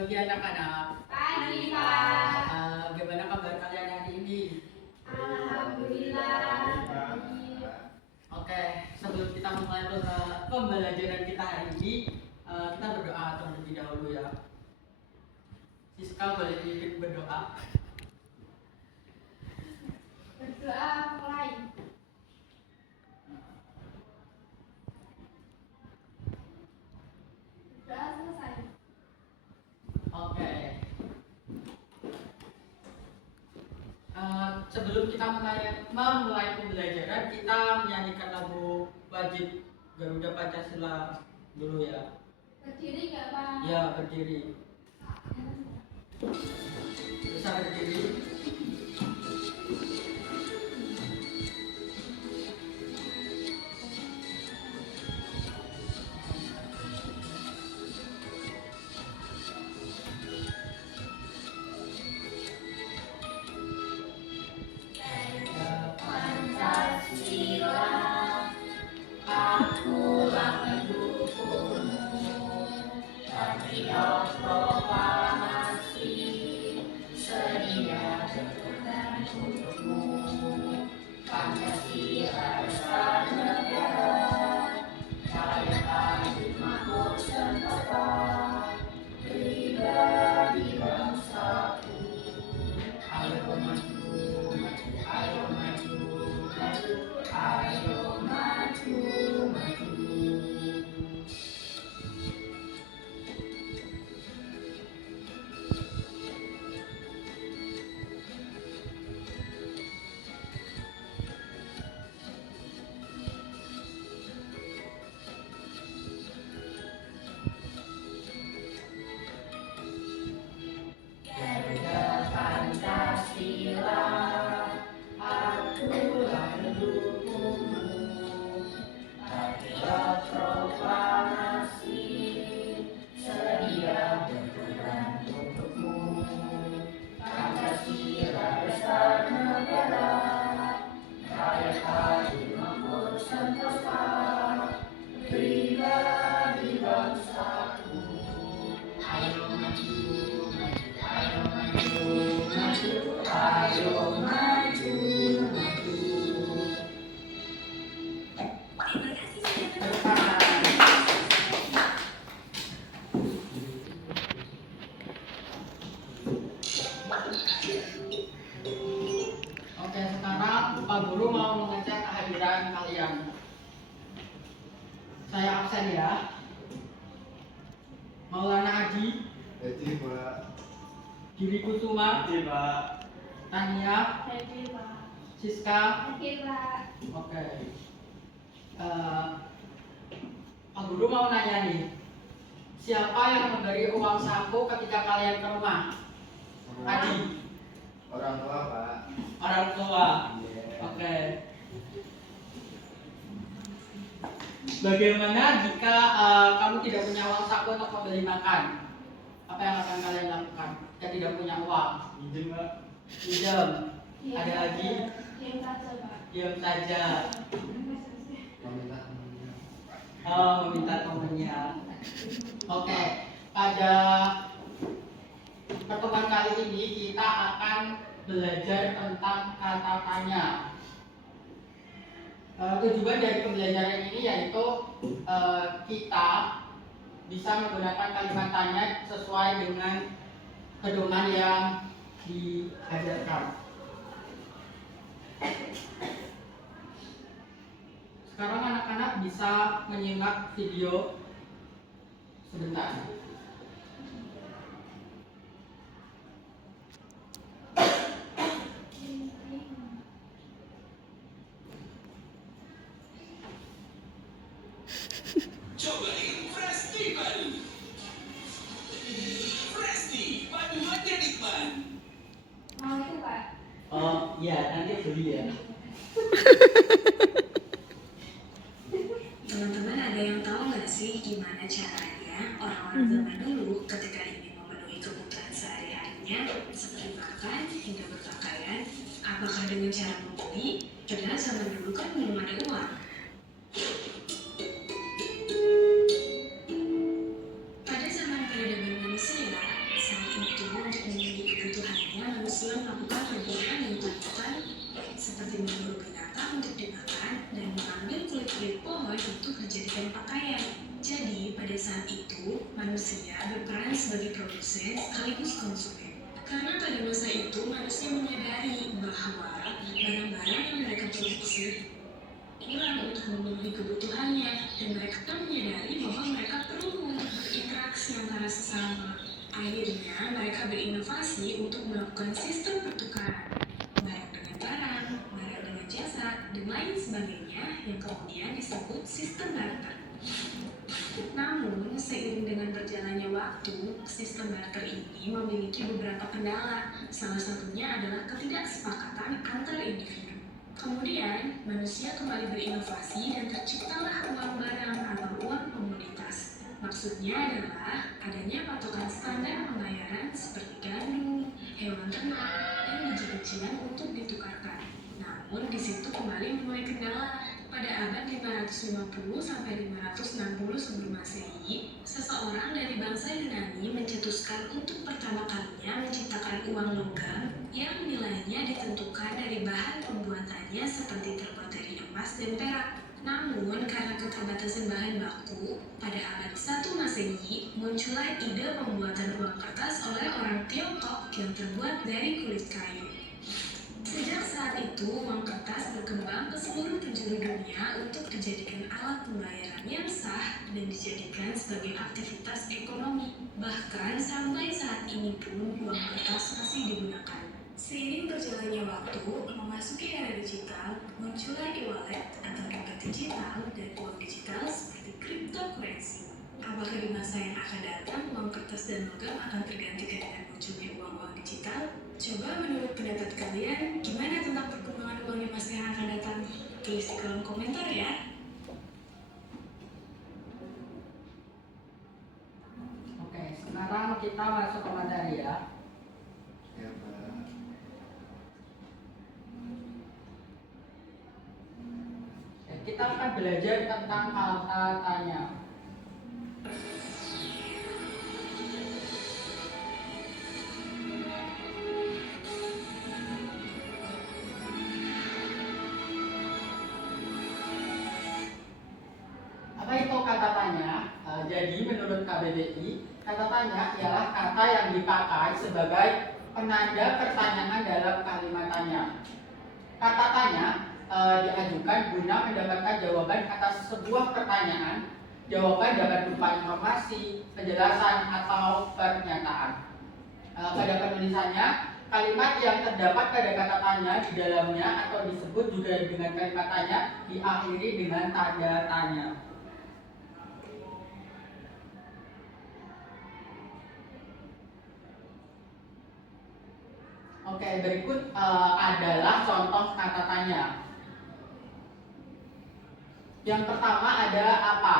Pagi anak-anak. Pagi, Pak. Gimana kabar kalian hari ini? Alhamdulillah. Oke, sebelum kita mulai pembelajaran kita hari ini, kita berdoa terlebih dahulu ya. Siska boleh pimpin berdoa. Berdoa mulai. Berdoa selesai. Oke. Sebelum kita memulai pembelajaran, kita menyanyikan lagu wajib Garuda Pancasila dulu ya. Berdiri nggak, Pak? Ya, berdiri. Bisa berdiri. Oke, sekarang Pak Guru mau mengecek kehadiran kalian. Saya absen ya. Maulana Aji, Hadir, Pak. Giri Kusuma, Hadir, Pak. Tania, Hadir, Pak. Siska. Hadir, Pak. Oke. Pak Guru mau nanya nih, siapa yang memberi uang saku ketika kalian ke rumah? Aji. Orang tua, Pak. Orang tua. Iya. Oke. Bagaimana jika kamu tidak punya uang saku untuk membeli makan? Apa yang akan kalian lakukan? Jika tidak punya uang? Izin, Pak. Pinjam. Ada lagi? Diam saja, Pak. Diam saja. Meminta temannya. Oh, meminta temannya. Oke. Pada pertemuan kali ini kita akan belajar tentang kata tanya. Tujuan dari pembelajaran ini yaitu kita bisa menggunakan kalimat tanya sesuai dengan pedoman yang diajarkan. Sekarang anak-anak bisa menyimak video sebentar. Cobain Fresti baru. Fresti, paduan yang nikmat. Mau itu, Pak? Oh iya, nanti beli ya. Teman-teman ada yang tahu nggak sih gimana caranya orang-orang zaman dulu ketika ingin memenuhi kebutuhan sehari-harinya seperti makan hingga berpakaian? Apakah dengan cara membeli? Karena zaman dulu kan belum ada uang. Pada zaman peradaban manusia, untuk dimakan dan mengambil kulit-kulit pohon untuk dijadikan pakaian. Jadi, pada saat itu, manusia berperan sebagai produsen sekaligus konsumen. Karena pada masa itu, manusia menyadari bahwa barang-barang yang mereka produksi kurang untuk memenuhi kebutuhannya, dan mereka menyadari bahwa mereka perlu berinteraksi antara sesama. Akhirnya, mereka berinovasi untuk melakukan sistem pertukaran barang dengan barang, barang dengan jasa, dan lain sebagainya yang kemudian disebut sistem barter. Namun, seiring dengan berjalannya waktu, sistem barter ini memiliki beberapa kendala. Salah satunya adalah ketidaksepakatan antar individu. Kemudian, manusia kembali berinovasi dan terciptalah uang barang atau uang komoditas. Maksudnya adalah adanya patokan standar pembayaran seperti gandum, hewan ternak, dan biji-bijian untuk ditukarkan. Namun, di situ kembali menuai kendala. Pada abad 550 sampai 560 sebelum Masehi, seseorang dari bangsa Yunani mencetuskan untuk pertama kalinya menciptakan uang logam yang nilainya ditentukan dari bahan pembuatannya seperti terbuat dari emas dan perak. Namun, karena keterbatasan bahan baku, pada abad 1 Masehi muncullah ide pembuatan uang kertas oleh orang Tiongkok yang terbuat dari kulit kayu. Sejak saat itu, uang kertas berkembang ke seluruh penjuru dunia untuk dijadikan alat pembayaran yang sah dan dijadikan sebagai aktivitas ekonomi. Bahkan sampai saat ini pun uang kertas masih digunakan. Seiring berjalannya waktu, memasuki era digital, muncullah e-wallet atau dompet digital dan uang digital seperti cryptocurrency. Apakah di masa yang akan datang uang kertas dan logam akan tergantikan dengan munculnya uang-uang digital? Coba menurut pendapat kalian, gimana tentang perkembangan uang di masa yang akan datang? Tulis di kolom komentar ya. Oke, sekarang kita masuk ke materi ya. Ya, Pak. Kita akan belajar tentang kata tanya. Apa itu kata tanya? Jadi menurut KBBI, kata tanya ialah kata yang dipakai sebagai penanda pertanyaan dalam kalimat tanya. Kata tanya diajukan guna mendapatkan jawaban atas sebuah pertanyaan. Jawaban dapat berupa informasi, penjelasan, atau pernyataan. Pada penulisannya, kalimat yang terdapat pada kata tanya di dalamnya atau disebut juga dengan kalimat tanya diakhiri dengan tanda tanya. Oke, berikut adalah contoh kata tanya. Yang pertama ada apa?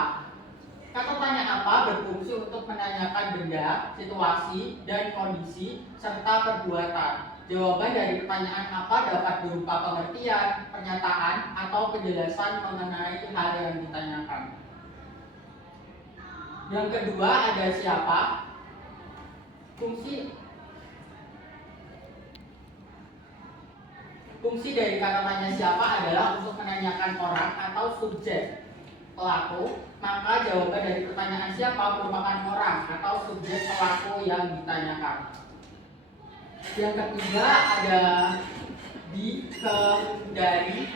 Kata tanya apa berfungsi untuk menanyakan benda, situasi, dan kondisi, serta perbuatan. Jawaban dari pertanyaan apa dapat berupa pengertian, pernyataan, atau penjelasan mengenai hal yang ditanyakan. Yang kedua ada siapa? Fungsi dari kata tanya siapa adalah untuk menanyakan orang atau subjek pelaku, maka jawaban dari pertanyaan siapa merupakan orang atau subjek pelaku yang ditanyakan. Yang ketiga ada di, ke, dari,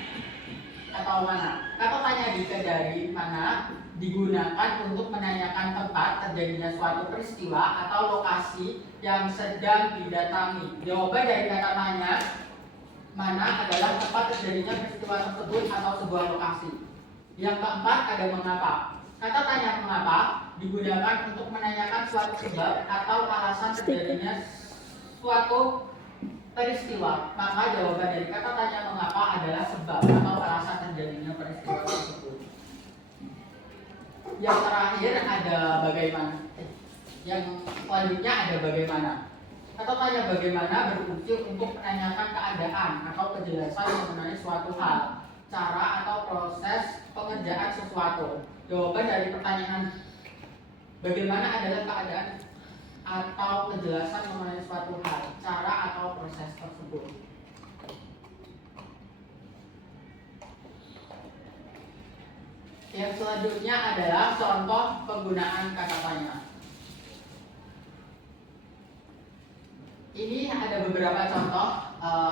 atau mana. Kata tanya di, ke, dari, mana digunakan untuk menanyakan tempat terjadinya suatu peristiwa atau lokasi yang sedang didatangi. Jawaban dari kata tanya mana adalah tempat terjadinya peristiwa tersebut atau sebuah lokasi. Yang keempat ada mengapa. Kata tanya mengapa digunakan untuk menanyakan suatu sebab atau alasan terjadinya suatu peristiwa. Maka jawaban dari kata tanya mengapa adalah sebab atau alasan terjadinya peristiwa tersebut. Yang terakhir ada bagaimana. Yang selanjutnya ada bagaimana. Kata tanya bagaimana berfungsi untuk menanyakan keadaan atau penjelasan mengenai suatu hal, cara atau proses pengerjaan sesuatu. Jawaban dari pertanyaan bagaimana adalah keadaan atau penjelasan mengenai suatu hal, cara atau proses tersebut. Yang selanjutnya adalah contoh penggunaan kata tanya. Ini ada beberapa contoh,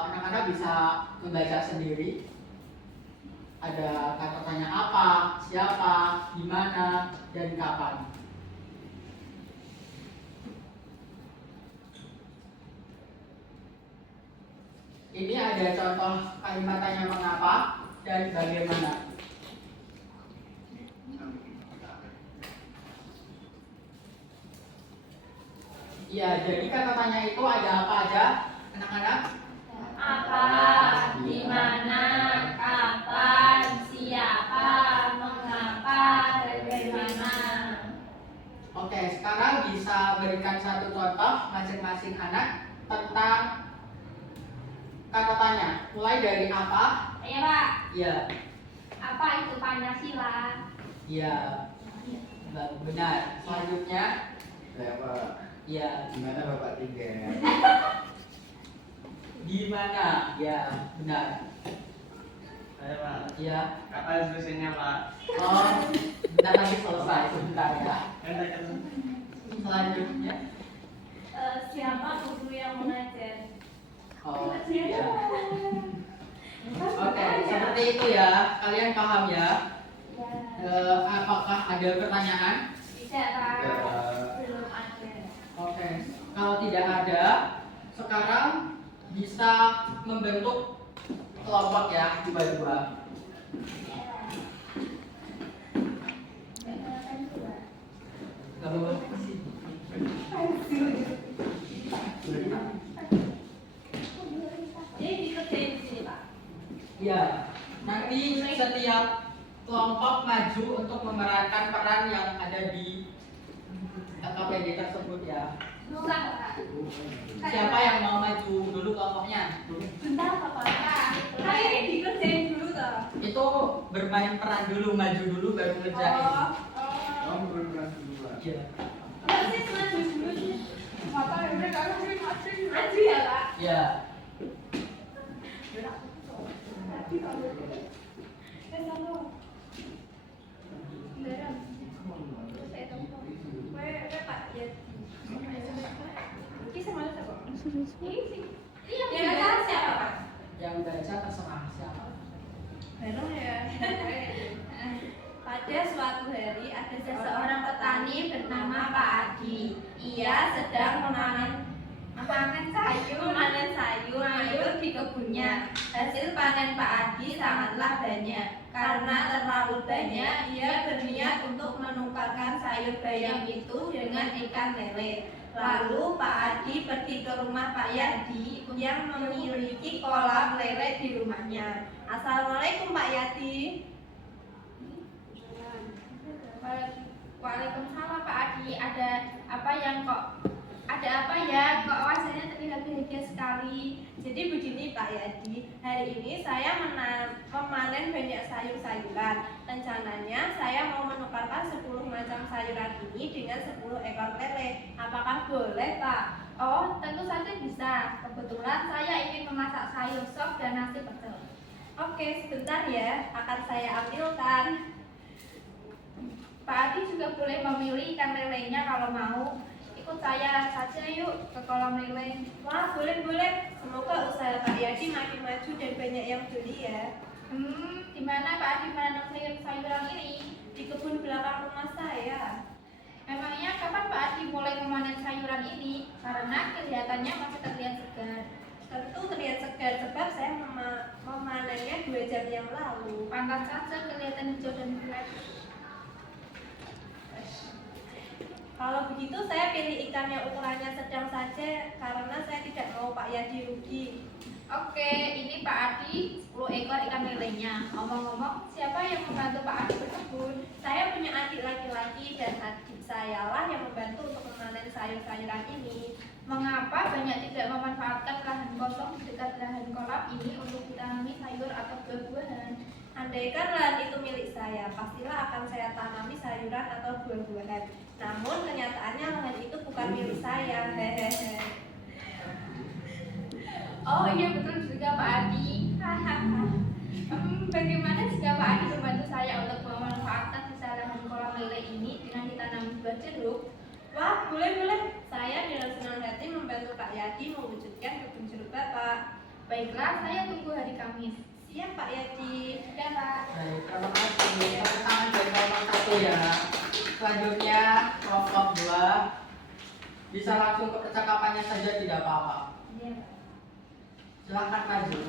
anak-anak bisa membaca sendiri. Ada kata tanya apa, siapa, di mana, dan kapan. Ini ada contoh kalimat tanya mengapa dan bagaimana. Ya, jadi kata tanya itu ada apa aja, anak-anak? Apa, di mana, kapan, siapa, mengapa, bagaimana. Oke, sekarang bisa berikan satu contoh masing-masing anak tentang kata tanya. Mulai dari apa? Ayo Pak, Ya, apa itu Pancasila? ya, benar. Selanjutnya, Saya Pak, ya, di mana Bapak tinggal? di mana? Ya, benar. Saya Pak, Ya, kapan selesainya Pak? oh, bentar lagi selesai, sebentar ya. Kan Selanjutnya, Siapa guru yang mengajar? oh, ya. Oke, seperti itu ya. Kalian paham ya? Apakah ada pertanyaan? Tidak Pak, Ya, Pak. belum ada. Oke, kalau tidak ada, sekarang bisa membentuk kelompok ya, dua-dua. Gak boleh ke sini. Jadi dikerjain di sini Pak. Ya, nanti setiap kelompok maju untuk memerankan peran yang ada di KPD tersebut ya. Bukan Pak. Siapa yang mau maju dulu kelompoknya? Bentar Pak. Kan ini dikerjain dulu toh. Itu bermain peran dulu, maju dulu baru ngerjain. Kamu berperan dulu Pak. Iya. Enggak sih, maju dulu sih. Bapak udah kalau maju ya Pak. Ya. Yang baca terserah siapa. Pada suatu hari ada seseorang petani bernama Pak Adi. Ia sedang memanen sayur di kebunnya. Hasil panen Pak Adi sangatlah banyak. Karena terlalu banyak, ia berniat untuk menukarkan sayur bayam itu dengan ikan lele. Lalu Pak Adi pergi ke rumah Pak Yadi yang memiliki kolam lele di rumahnya. Assalamualaikum Pak Yadi. Waalaikumsalam Pak Adi. Ada apa ya? Kok wajahnya terlihat bahagia sekali. Jadi begini Pak Yadi, hari ini saya memanen banyak sayur-sayuran. Rencananya saya mau menukarkan 10 macam sayuran ini dengan 10 ekor lele. Apakah boleh Pak? Oh, tentu saja bisa. Kebetulan saya ingin memasak sayur sop dan nasi pecel. Oke, sebentar ya, akan saya ambilkan. Pak Adi juga boleh memilih ikan lelenya kalau mau. Ikut saya saja yuk ke kolam lele. Wah, boleh. Semoga usaha Pak Yadi makin maju dan banyak yang beli ya. Di mana Pak Adi menanam sayur-sayuran ini? Di kebun belakang rumah saya. Memangnya kapan Pak Adi mulai memanen sayuran ini? Karena kelihatannya masih terlihat segar. Tentu terlihat segar sebab saya memanennya 2 jam yang lalu. Pantas saja kelihatan hijau dan fresh. Kalau begitu saya pilih ikan yang ukurannya sedang saja karena saya tidak mau Pak Yadi rugi. Oke, ini Pak Adi 10 ekor ikan lelenya. Ngomong-ngomong, siapa yang membantu Pak Adi berkebun? Saya punya adik laki-laki dan adik saya lah yang membantu untuk memanen sayur-sayuran ini. Mengapa banyak tidak memanfaatkan lahan kosong di dekat lahan kolam ini untuk ditanami sayur atau buah-buahan? Andaikan lahan itu milik saya, pastilah akan saya tanami sayuran atau buah-buahan. Namun kenyataannya lahan itu bukan milik saya. Hehehe. Oh iya betul juga Pak Adi. Bagaimana jika Pak Adi membantu saya untuk memanfaatkan buah jeruk? Wah, boleh. Saya dengan senang hati membantu Pak Yadi mewujudkan kebun jeruk Bapak. Baiklah, saya tunggu hari Kamis. Siap Pak Yadi. Sudah, Pak. Baik, terima kasih. Tepuk tangan dari kelompok 1 ya. Selanjutnya kelompok 2. Bisa langsung ke percakapannya saja, tidak apa-apa. Iya, Pak. Silahkan maju.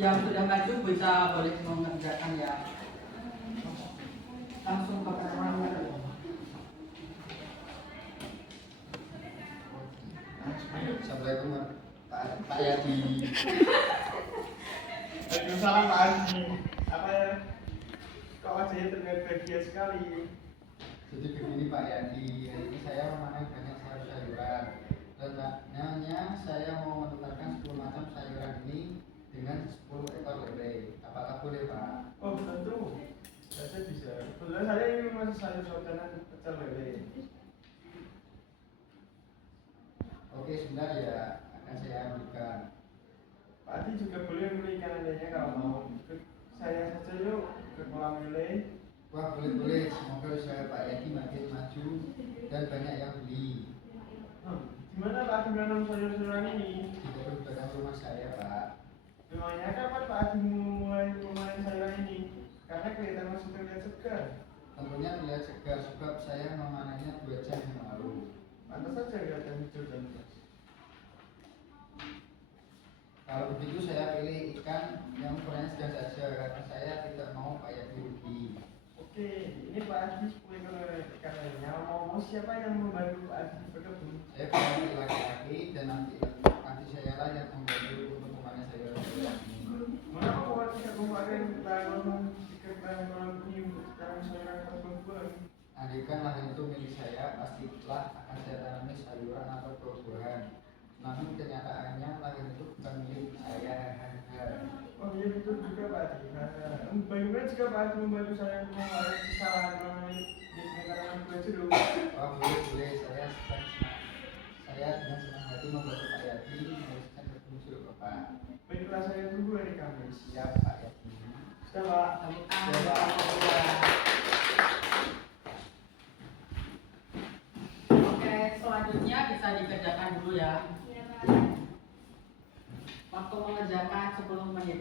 Yang sudah maju bisa boleh mengerjakan ya. Langsung ke percakapan. Assalamualaikum Pak Yadi. Waalaikumsalam Pak Haji. Apa ya? Kok wajahnya terlihat bahagia sekali? Jadi begini Pak Yadi, hari ini saya memanen banyak sayur-sayuran. Rencananya saya mau menukarkan 10 macam sayuran ini dengan 10 ekor lele. Apakah boleh Pak? Oh tentu. Saya bisa. Kebetulan saya ini masih sayur saudanan pecel lele. Oke, sebentar ya, akan saya ambilkan. Pak Haji juga boleh beli ikan lelenya kalau mau. Ikut saya saja yuk ke kolam lele. Wah, boleh-boleh. Semoga usaha Pak Yadi makin maju dan banyak yang beli. Gimana Pak Haji menanam sayur-sayuran ini? Di depan belakang rumah saya, Pak. Memangnya kapan Pak Haji mulai memanen sayuran ini? Karena kelihatan masih terlihat segar. Tentunya terlihat segar sebab saya memanennya 2 jam yang lalu. Pantas saja kelihatan hijau dan fresh. Kalau begitu saya pilih ikan yang ukurannya sedang saja karena saya tidak mau Pak Yadi rugi. Oke, ini Pak Haji 10 ekor ikan lelenya. Mau siapa yang membantu Pak Haji berkebun? Saya pilih laki-laki dan nanti saya lah yang membantu untuk memanen sayur-sayuran ini. Mengapa Pak tidak memakai lahan jika lahan ini untuk tanam sayuran buah-buahan? Andaikan lahan itu milik saya, pastilah akan saya tanami sayuran atau buah-buahan. Namun kenyataannya lahan itu bukan milik saya. Oh iya betul juga Pak Haji. Bagaimana jika Pak Haji membantu saya untuk mengurangi kesalahan mengenai di tanaman buah jeruk? Oh boleh, saya dengan senang hati membantu Pak Yadi meneruskan kebun jeruk Bapak. Baiklah saya tunggu hari Kamis. Siap Pak Yadi. Sudah Pak. Tepuk tangan dari kelompok 2. Oke, selanjutnya bisa dikerjakan dulu ya. Iya, Pak. Waktu mengerjakan 10 menit.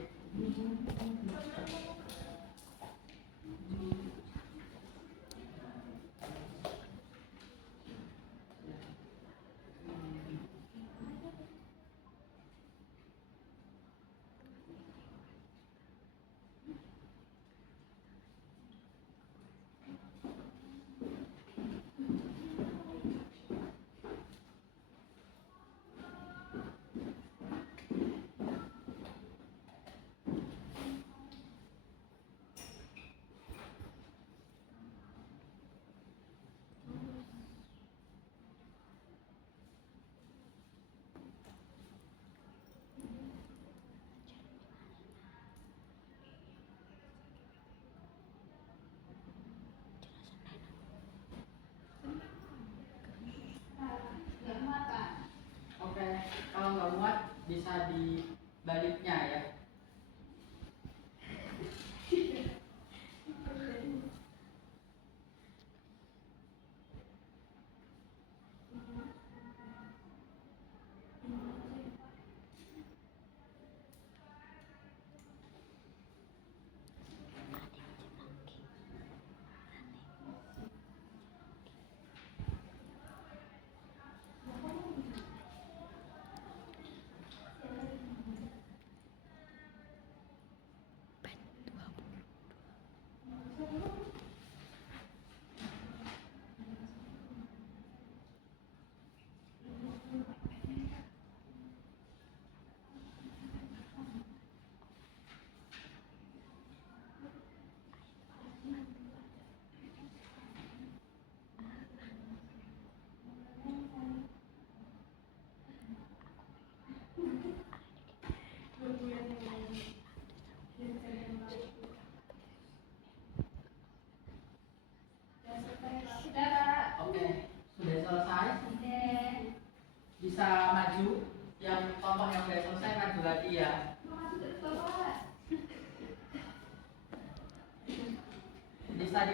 bisa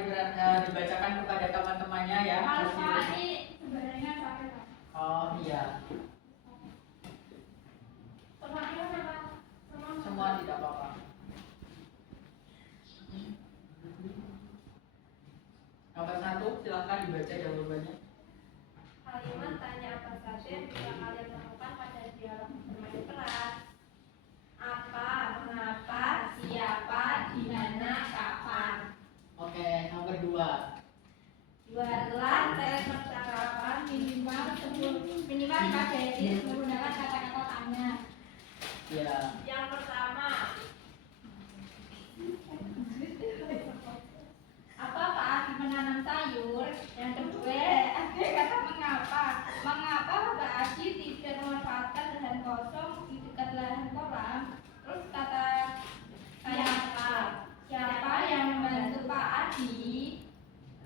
dibacakan kepada teman-temannya ya. Maaf Pak, ini sebenarnya capek Pak. Oh iya, Semuanya apa? semua tidak apa-apa. Nomor 1, silahkan dibaca jawabannya. Kalimat tanya apa saja yang bisa kalian lakukan pada dialog bermain peran. Apa, mengapa, siapa, di mana, kapan. Oke, nomor 2. Buatlah teks percakapan minimal 5 detik menggunakan kata-kata tanya. Ya. Yang pertama, apa Pak Adi menanam sayur? Yang kedua, ada kata mengapa. Mengapa Pak Adi tidak memanfaatkan lahan kosong di dekat lahan kolam? Terus kata siapa? Siapa yang membantu Pak Adi?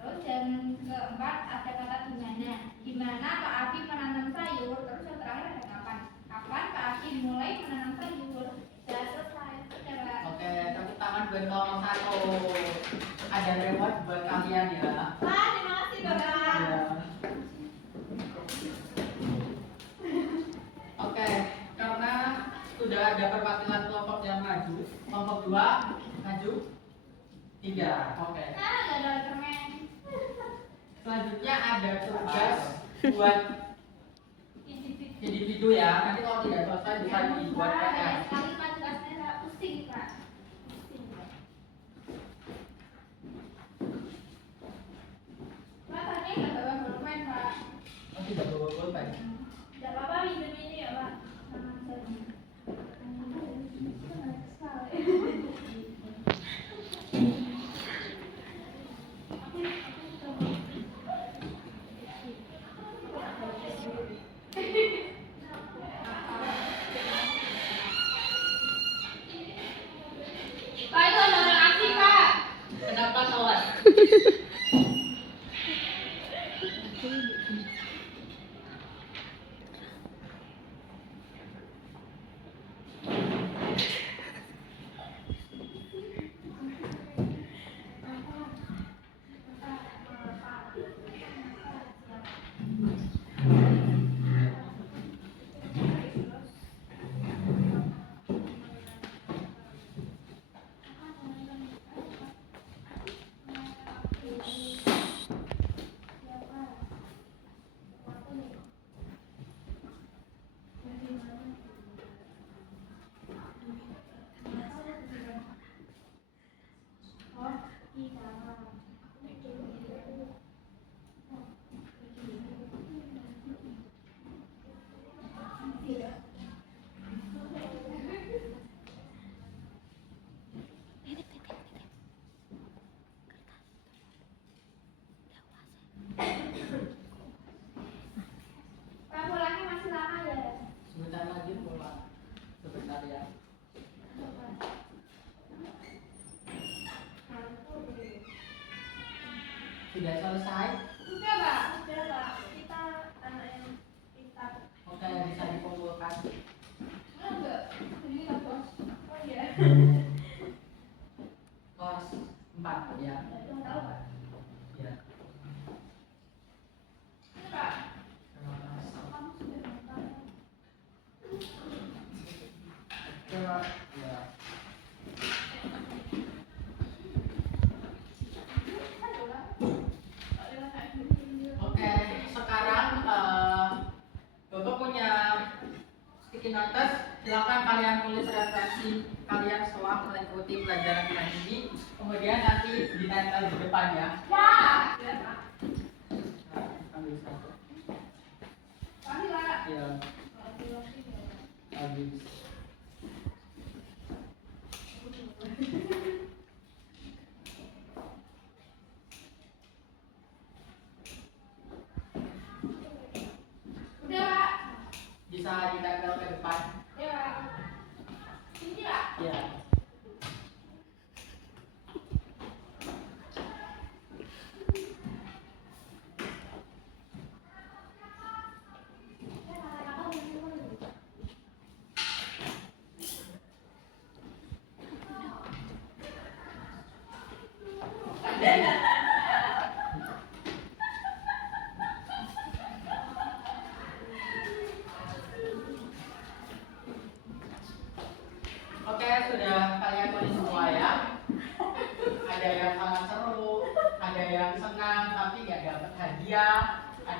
Terus yang keempat ada kata di mana. Di mana Pak Adi menanam sayur? Terus yang terakhir ada kapan? Kapan Pak Adi mulai menanam sayur? Sudah selesai. Sudah Pak. Oke, tepuk tangan buat nomor 1. Ada reward buat kalian ya. Pak, terima kasih Bapak. Ya. Oke, karena sudah ada perwakilan kelompok yang maju, kelompok 2 maju 3. Oke. Nah, gak ada permen. Selanjutnya ada tugas buat individu ya. Nanti kalau tidak selesai bisa dibuat PR. Sekali Pak tugasnya pusing Pak. Pusing Pak. Pak, tadi nggak bawa permen Pak. Oh, tidak bawa pulpen. Tidak apa-apa minum ini ya Pak. Pak, itu ada orang asing Pak. Kenapa telat? Pak, pulangnya masih lama ya. Sebentar lagi pulang. Sebentar ya. Sudah selesai? Sudah Pak, sudah Pak. Kita anak yang pintar. Oke, bisa dikumpulkan. Enggak, ini kan bos. Oh iya. Kelas 4 ya. Belum tahu Pak. Ya. Ini Pak. Terima kasih. Kamu sudah nonton. Oke Pak. Ya. Oke, sekarang Bapak punya sticky notes. Silakan kalian tulis referensi kalian setelah mengikuti pelajaran kita ini. Kemudian nanti ditempel di depan ya. Wah, sudah Pak. Nah, ambil satu. Kami Pak. Ya, habis. Udah Pak. Bisa ditempel ke depan. Ya Pak. Ini Pak. Ya.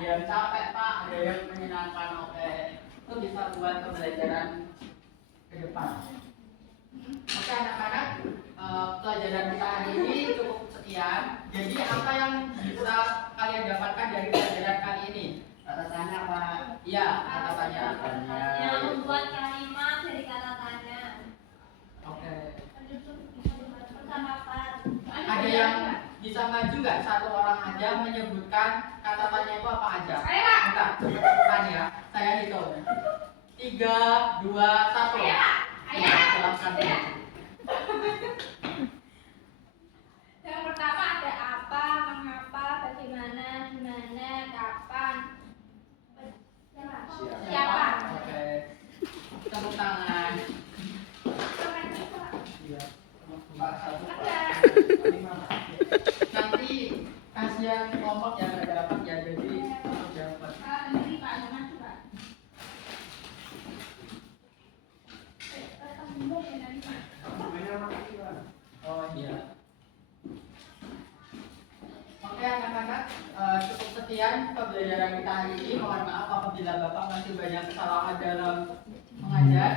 ada yang capek Pak, ada yang menyenangkan. Oke, itu bisa buat pembelajaran ke depan. Oke anak-anak, pelajaran kita hari ini cukup sekian. Jadi apa yang bisa kalian dapatkan dari pelajaran kali ini? Kata tanya Pak. Iya, kata tanya. Yang membuat kalimat dari kata tanya. Oke. Percakapan. Ada yang bisa maju nggak? Satu orang aja menyebutkan kata tanya itu apa aja? Ayo, Pak. Bentar, cepetan ya. Saya hitung. 3, 2, 1. Ayo, Pak. Ayo, Ya, Pak. silakan. Ayo. Yang pertama ada apa, mengapa, bagaimana, di mana, kapan. Siapa? Oke. Tepuk tangan. Iya. Mbak, satu, Pak. Nanti kasihan kelompok yang nggak dapat ya, jadi harus dapat. Ini Pak, maju Pak. Oh iya. Oke anak-anak, cukup sekian pembelajaran kita hari ini. Mohon maaf apabila Bapak masih banyak kesalahan dalam mengajar.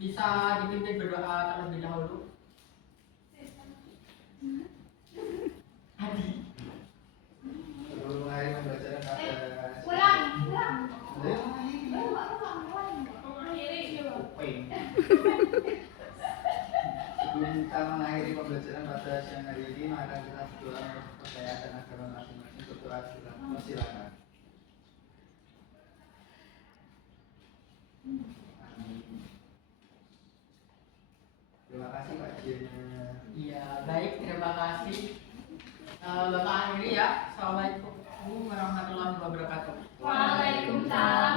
Bisa dipimpin berdoa terlebih dahulu. Adi. Sebelum hari pembelajaran pada Ulang, ulang. Sebelum kita mengakhiri pembelajaran pada siang hari ini, maka kita berdoa untuk kepercayaan dan agama masing-masing. Berdoa silakan. Amin. Terima kasih Pak Jen. Iya, baik, terima kasih. Bapak akhiri ya. Assalamualaikum warahmatullahi wabarakatuh. Waalaikumsalam.